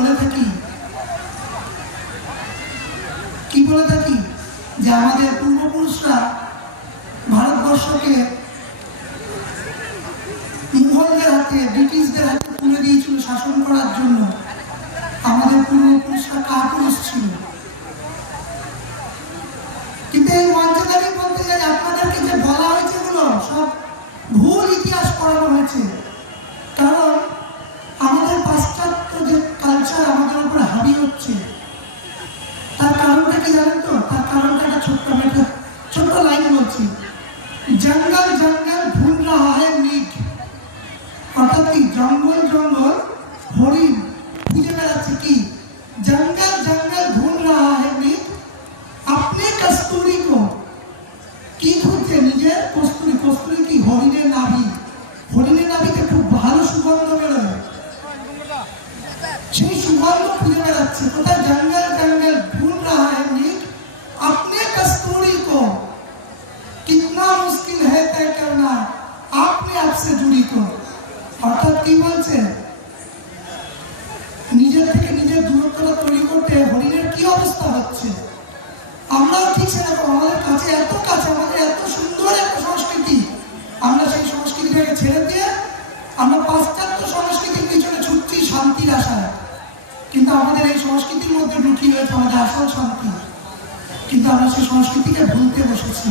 বলে থাকি, কি বলে থাকি, যে আমাদের পূর্বপুরুষরা ভারতবর্ষকে মুঘলদের হাতে, ব্রিটিশদের হাতে তুলে দিয়েছিল শাসন করার জন্য। আমাদের পূর্বপুরুষরা কাপুরুষ ছিল। কিন্তু এই মঞ্চে দাঁড়িয়ে বলতে চাই, আপনাদেরকে যে বলা হয়েছে এগুলো সব ভুল ইতিহাস পড়ানো হয়েছে। কারণ আমাদের পাশ্চাত্য যে কালচার আমাদের উপর হাবি হচ্ছে, তার কারণটা কি জানেন তো? তার কারণটা একটা ছোট্ট লাইন বলছি, জঙ্গল জঙ্গল ভুল রাহা হ্যায় মিট। অর্থাৎ কি, জঙ্গল জঙ্গল হরিণ খুঁজে বেড়াচ্ছে কি, জঙ্গল জঙ্গল ভুল রাহা হ্যায় মিট আপনি কস্তুরি কো। কি খুঁজছে? নিজের কস্তুরি। কস্তুরি কি? হরিণের নাভি। হরিণের নাভিতে খুব ভালো সুগন্ধ বেরোয়, সেই সুগন্ধ খুঁজে বেড়াচ্ছে। কোথায়? জঙ্গল জঙ্গল ভুল রাহা হ্যায় মিট আপনি কস্তুরি কো। কিতনা মুশকিল है तय करना आपने आपसे जुड़ी को। অর্থাৎ কি বলছে? নিজের থেকে নিজের দূরত্বটা তৈরি করতে হরিণের কি অবস্থা হচ্ছে, আমরাও ঠিক সেরকম। আমাদের কাছে এত কাছে, আমাদের এত সুন্দর একটা সংস্কৃতি, আমরা সেই সংস্কৃতিটাকে ছেড়ে দিয়ে আমরা পাশ্চাত্য সংস্কৃতির পিছনে ছুটছি শান্তির আশায়। কিন্তু আমাদের এই সংস্কৃতির মধ্যে লুকিয়ে রয়েছে আমাদের আসল শান্তি, কিন্তু আমরা সেই সংস্কৃতিকে ভুলতে বসেছি।